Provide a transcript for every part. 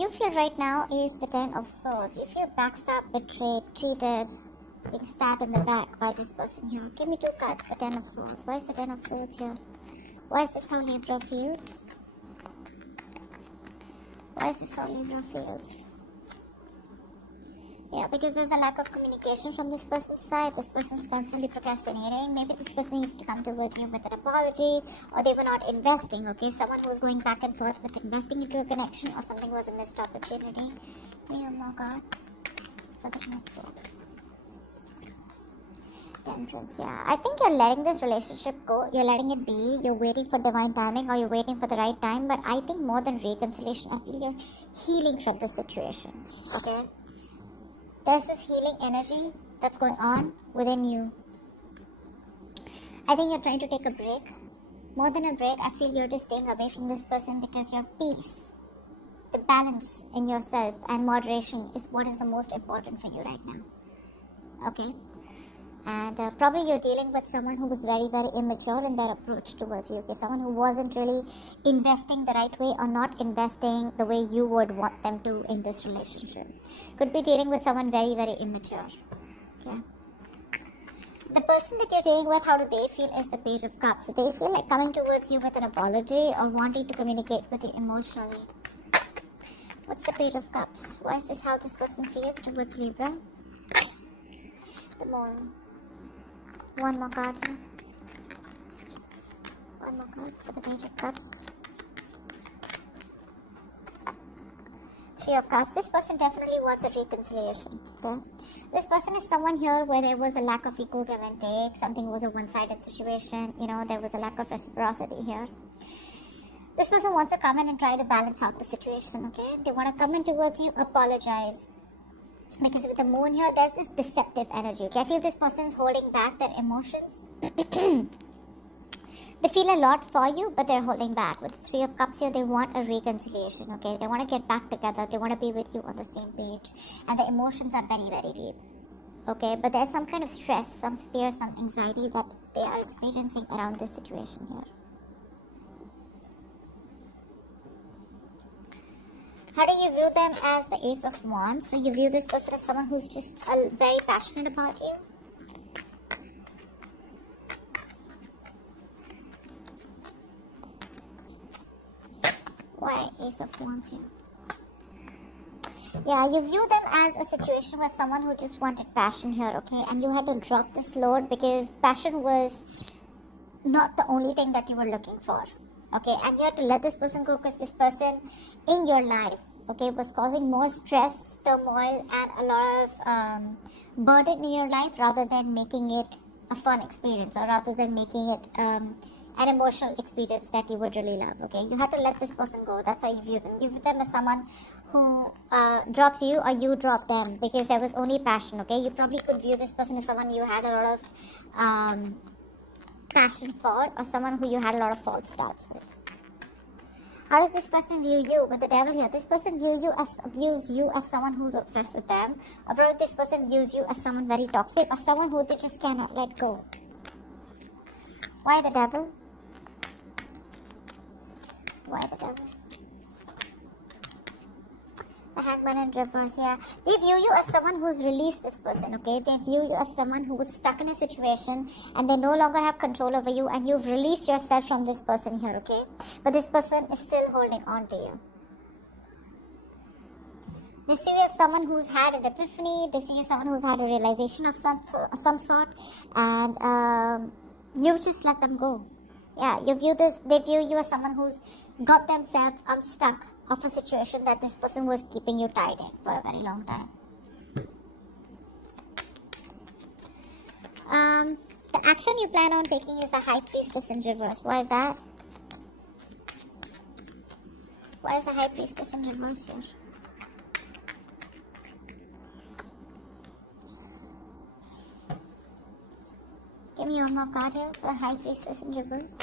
you feel right now is the Ten of Swords. You feel backstabbed, betrayed, cheated, being stabbed in the back by this person here. Give me 2 cards for Ten of Swords. Why is the Ten of Swords here? Why is this how Libra feels? Why is this how Libra feels? Yeah, because there's a lack of communication from this person's side. This person's constantly procrastinating. Maybe this person needs to come towards you with an apology, or they were not investing, okay? Someone who was going back and forth with investing into a connection, or something was a missed opportunity. Oh my God. For the Ten of Swords. Temperance, yeah. I think you're letting this relationship go. You're letting it be. You're waiting for divine timing, or you're waiting for the right time. But I think more than reconciliation, I feel you're healing from the situation, okay? There's this healing energy that's going on within you. I think you're trying to take a break. More than a break, I feel you're just staying away from this person because your peace, the balance in yourself and moderation is what is the most important for you right now. Okay? And probably you're dealing with someone who was very, very immature in their approach towards you. Okay? Someone who wasn't really investing the right way or not investing the way you would want them to in this relationship. Could be dealing with someone very, very immature. Okay? The person that you're dealing with, how do they feel is the Page of Cups. So they feel like coming towards you with an apology or wanting to communicate with you emotionally. What's the Page of Cups? Why is this how this person feels towards Libra? The Moon. One more card here. One more card for the Page of Cups. 3 of Cups. This person definitely wants a reconciliation. Okay? This person is someone here where there was a lack of equal give and take. Something was a one-sided situation. You know, there was a lack of reciprocity here. This person wants to come in and try to balance out the situation. Okay? They want to come in towards you, apologize. Because with the Moon here, there's this deceptive energy. Okay? I feel this person's holding back their emotions. They feel a lot for you, but they're holding back. With the 3 of Cups here, they want a reconciliation. Okay? They want to get back together. They want to be with you on the same page. And the emotions are very, very deep. Okay? But there's some kind of stress, some fear, some anxiety that they are experiencing around this situation here. How do you view them as the Ace of Wands? So you view this person as someone who's just very passionate about you. Why Ace of Wands here? Yeah, you view them as a situation where someone who just wanted passion here, okay? And you had to drop this load because passion was not the only thing that you were looking for. Okay, and you had to let this person go because this person in your life, okay, was causing more stress, turmoil, and a lot of burden in your life rather than making it a fun experience or rather than making it an emotional experience that you would really love. Okay, you had to let this person go. That's how you view them. You view them as someone who dropped you or you dropped them because there was only passion. Okay, you probably could view this person as someone you had a lot of passion for, or someone who you had a lot of false starts with. How does this person view you with the Devil here? This person views you as someone who's obsessed with them, or probably this person views you as someone very toxic or someone who they just cannot let go. Why the Devil? Why the Devil? The Hangman in reverse, yeah. They view you as someone who's released this person, okay? They view you as someone who was stuck in a situation and they no longer have control over you and you've released yourself from this person here, okay? But this person is still holding on to you. They see you as someone who's had an epiphany. They see you as someone who's had a realization of some sort. And you just let them go. Yeah, they view you as someone who's got themselves unstuck of a situation that this person was keeping you tied in for a very long time. The action you plan on taking is a High Priestess in reverse. Why is that? Why is the High Priestess in reverse here? Give me one more card here for the High Priestess in reverse.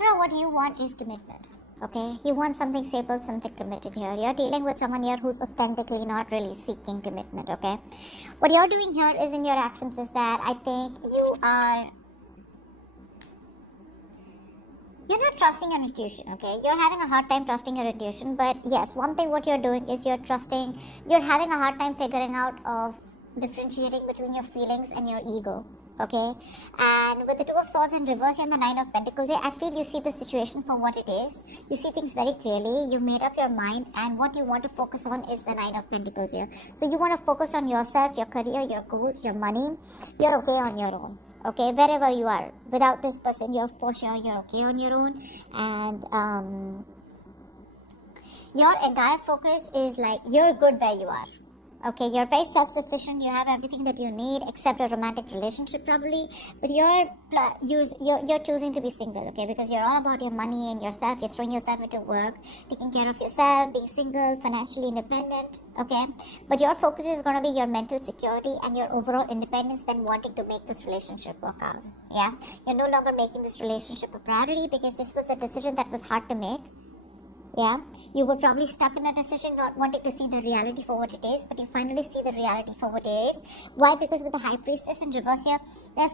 Libra, what you want is commitment. Okay, you want something stable, something committed here. You're dealing with someone here who's authentically not really seeking commitment. Okay, what you're doing here is in your actions is that I think you're not trusting your intuition. Okay, you're having a hard time trusting your intuition. But yes, one thing what you're doing is you're having a hard time figuring out of differentiating between your feelings and your ego. Okay, and with the Two of Swords in reverse and the Nine of Pentacles here, I feel you see the situation for what it is. You see things very clearly. You made up your mind, and what you want to focus on is the Nine of Pentacles here. So you want to focus on yourself, your career, your goals, your money. You're okay on your own. Okay, wherever you are, without this person, you're for sure you're okay on your own, and your entire focus is like you're good where you are. Okay, you're very self-sufficient. You have everything that you need except a romantic relationship probably. But you're choosing to be single, okay? Because you're all about your money and yourself. You're throwing yourself into work, taking care of yourself, being single, financially independent, okay? But your focus is going to be your mental security and your overall independence than wanting to make this relationship work out, yeah? You're no longer making this relationship a priority because this was a decision that was hard to make. Yeah, you were probably stuck in a decision not wanting to see the reality for what it is, but you finally see the reality for what it is. Why? Because with the High Priestess in reverse here, there's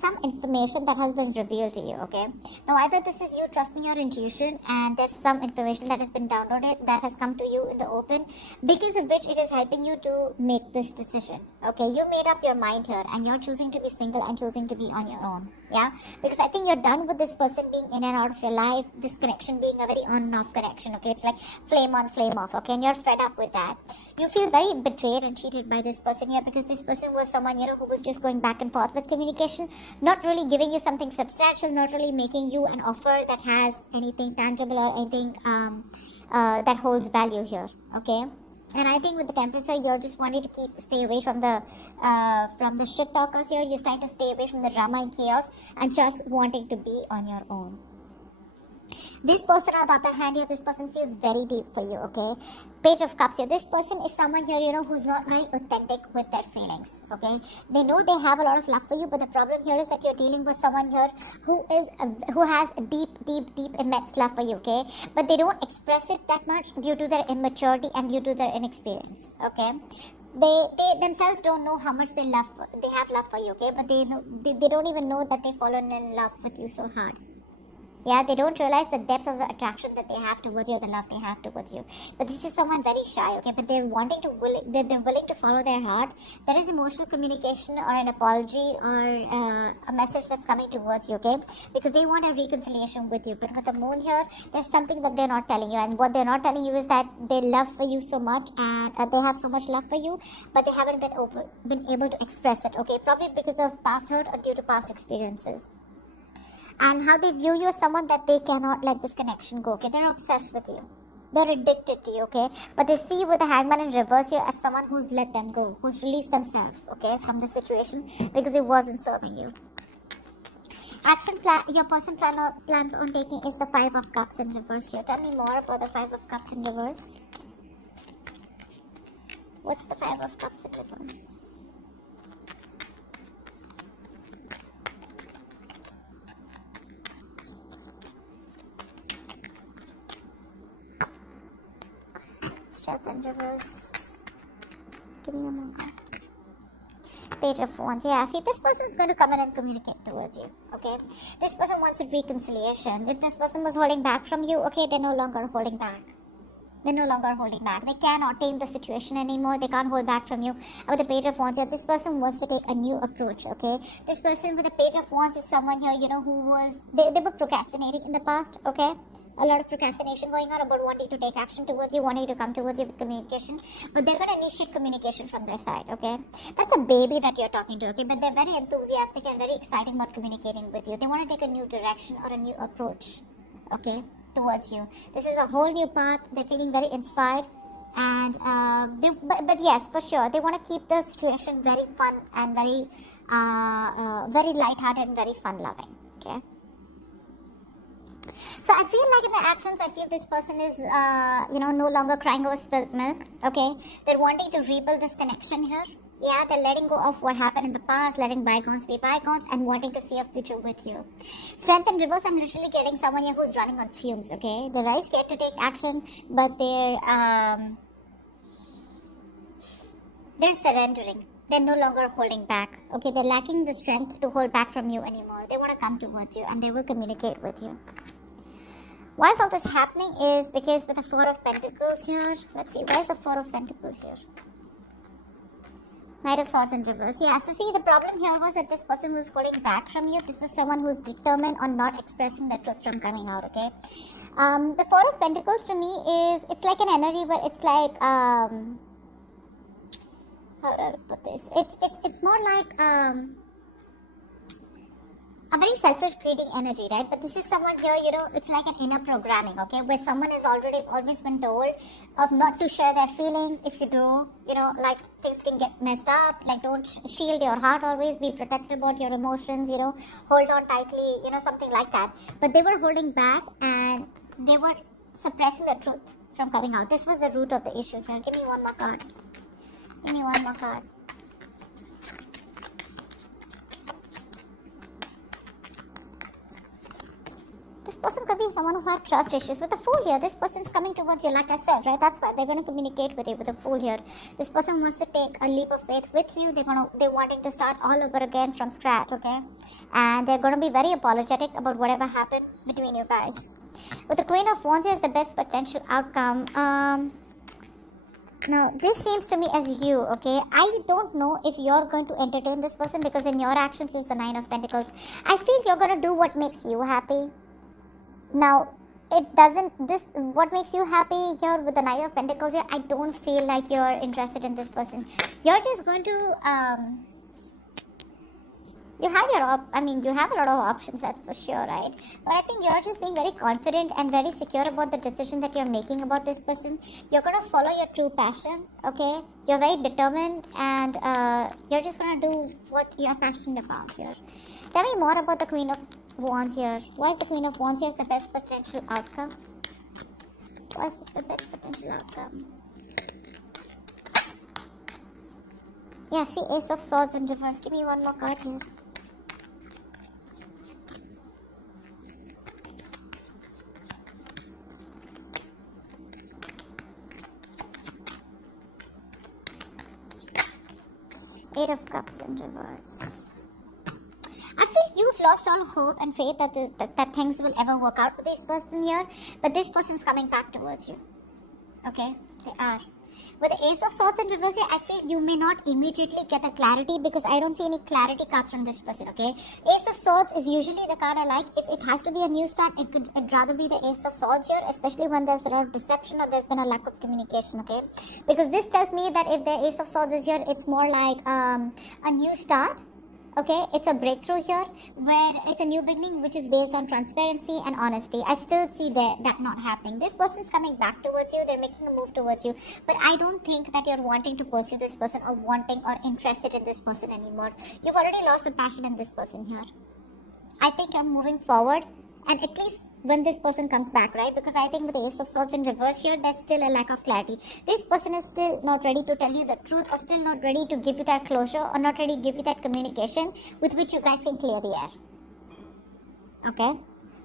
some information that has been revealed to you, okay? Now either this is you trusting your intuition and there's some information that has been downloaded that has come to you in the open, because of which it is helping you to make this decision, okay? You made up your mind here and you're choosing to be single and choosing to be on your own, yeah? Because I think you're done with this person being in and out of your life, this connection being a very on and off connection. Okay, it's like flame on, flame off. Okay, and you're fed up with that. You feel very betrayed and cheated by this person here because this person was someone, who was just going back and forth with communication, not really giving you something substantial, not really making you an offer that has anything tangible or anything that holds value here. Okay. And I think with the Temperance here, you're just wanting to stay away from the shit talkers here. You're trying to stay away from the drama and chaos and just wanting to be on your own. This person, on the other hand here, this person feels very deep for you, okay? Page of Cups here. This person is someone here, who's not very authentic with their feelings, okay? They know they have a lot of love for you, but the problem here is that you're dealing with someone here who has a deep, immense love for you, okay? But they don't express it that much due to their immaturity and due to their inexperience, okay? They themselves don't know how much they have love for you, okay? But they don't even know that they've fallen in love with you so hard. Yeah, they don't realize the depth of the attraction that they have towards you, the love they have towards you. But this is someone very shy, okay? But they're willing to follow their heart. There is emotional communication or an apology or a message that's coming towards you, okay? Because they want a reconciliation with you. But with the Moon here, there's something that they're not telling you. And what they're not telling you is that they love for you so much and they have so much love for you, but they haven't been able to express it, okay? Probably because of past hurt or due to past experiences. And how they view you as someone that they cannot let this connection go, okay? They're obsessed with you. They're addicted to you, okay? But they see you with the Hangman in reverse here as someone who's let them go, who's released themselves, okay, from the situation because it wasn't serving you. Action plan your person plans on taking is the Five of Cups in reverse here. Tell me more about the Five of Cups in reverse. What's the Five of Cups in reverse? Strength in reverse. Give me a moment. Page of Wands. Yeah, see, this person is going to come in and communicate towards you, okay? This person wants a reconciliation. If this person was holding back from you, okay, they're no longer holding back. They're no longer holding back. They cannot tame the situation anymore. They can't hold back from you. And with the Page of Wands here, this person wants to take a new approach, okay? This person with the Page of Wands is someone here, who was, they were procrastinating in the past, okay? A lot of procrastination going on about wanting to take action towards you, wanting to come towards you with communication. But they're going to initiate communication from their side, okay? That's a baby that you're talking to, okay? But they're very enthusiastic and very exciting about communicating with you. They want to take a new direction or a new approach, okay, towards you. This is a whole new path. They're feeling very inspired. And, but yes, for sure, they want to keep the situation very fun and very lighthearted and very fun-loving, okay? So I feel like in the actions, I feel this person is, no longer crying over spilt milk, okay? They're wanting to rebuild this connection here, Yeah, they're letting go of what happened in the past, letting bygones be bygones, and wanting to see a future with you. Strength in reverse, I'm literally getting someone here who's running on fumes, okay? They're very scared to take action, but they're surrendering. They're no longer holding back, okay? They're lacking the strength to hold back from you anymore. They want to come towards you, and they will communicate with you. Why is all this happening is because with the Four of Pentacles here, let's see, where's the Four of Pentacles here? Knight of Swords in reverse. Yeah, so see, the problem here was that this person was holding back from you. This was someone who's determined on not expressing the truth from coming out, okay? The Four of Pentacles to me is, it's like an energy, but it's like, how do I put this? It's more like, a very selfish, greedy energy, right? But this is someone here, you know, it's like an inner programming, okay? Where someone has always been told of not to share their feelings. If you do, you know, like things can get messed up. Like don't shield your heart always. Be protected about your emotions, you know. Hold on tightly, you know, something like that. But they were holding back and they were suppressing the truth from coming out. This was the root of the issue here. Give me one more card. Give me one more card. This person could be someone who had trust issues. With the Fool here, this person's coming towards you, like I said, right? That's why they're going to communicate with you. With the Fool here, this person wants to take a leap of faith with you. They're wanting to start all over again from scratch, okay? And they're going to be very apologetic about whatever happened between you guys. With the Queen of Wands here is the best potential outcome. Now, this seems to me as you, okay? I don't know if you're going to entertain this person because in your actions is the Nine of Pentacles. I feel you're going to do what makes you happy. Now, what makes you happy here with the Knight of Pentacles here, I don't feel like you're interested in this person. You're just going to, you have a lot of options, that's for sure, right? But I think you're just being very confident and very secure about the decision that you're making about this person. You're going to follow your true passion, okay? You're very determined and you're just going to do what you're passionate about here. Tell me more about the Queen of Wands here. Why is the Queen of Wands here the best potential outcome? Why is this the best potential outcome? Yeah, see, Ace of Swords in reverse. Give me one more card here. Eight of Cups in reverse. I feel you've lost all hope and faith that things will ever work out with this person here. But this person's coming back towards you. Okay? They are. With the Ace of Swords in reverse here, I feel you may not immediately get the clarity because I don't see any clarity cards from this person, okay? Ace of Swords is usually the card I like. If it has to be a new start, it'd rather be the Ace of Swords here, especially when there's a lot of deception or there's been a lack of communication, okay? Because this tells me that if the Ace of Swords is here, it's more like a new start. Okay, it's a breakthrough here where it's a new beginning which is based on transparency and honesty. I still see that not happening. This person's coming back towards you. They're making a move towards you. But I don't think that you're wanting to pursue this person or wanting or interested in this person anymore. You've already lost the passion in this person here. I think you're moving forward and at least when this person comes back, right? Because I think with the Ace of Swords in reverse here, there's still a lack of clarity. This person is still not ready to tell you the truth or still not ready to give you that closure or not ready to give you that communication with which you guys can clear the air. Okay?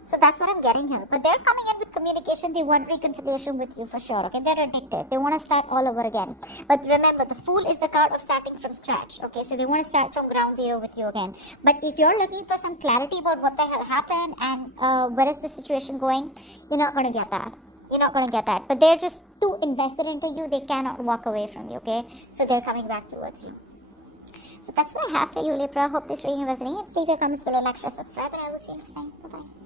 So that's what I'm getting here. But they're coming in with communication. They want reconciliation with you for sure. Okay? They're addicted. They want to start all over again. But remember, the Fool is the card of starting from scratch. Okay? So they want to start from ground zero with you again. But if you're looking for some clarity about what the hell happened and where is the situation going, you're not going to get that. You're not going to get that. But they're just too invested into you. They cannot walk away from you. Okay? So they're coming back towards you. So that's what I have for you, Libra. Hope this reading resonates. Leave your comments below, like, share, subscribe, and I will see you next time. Bye-bye.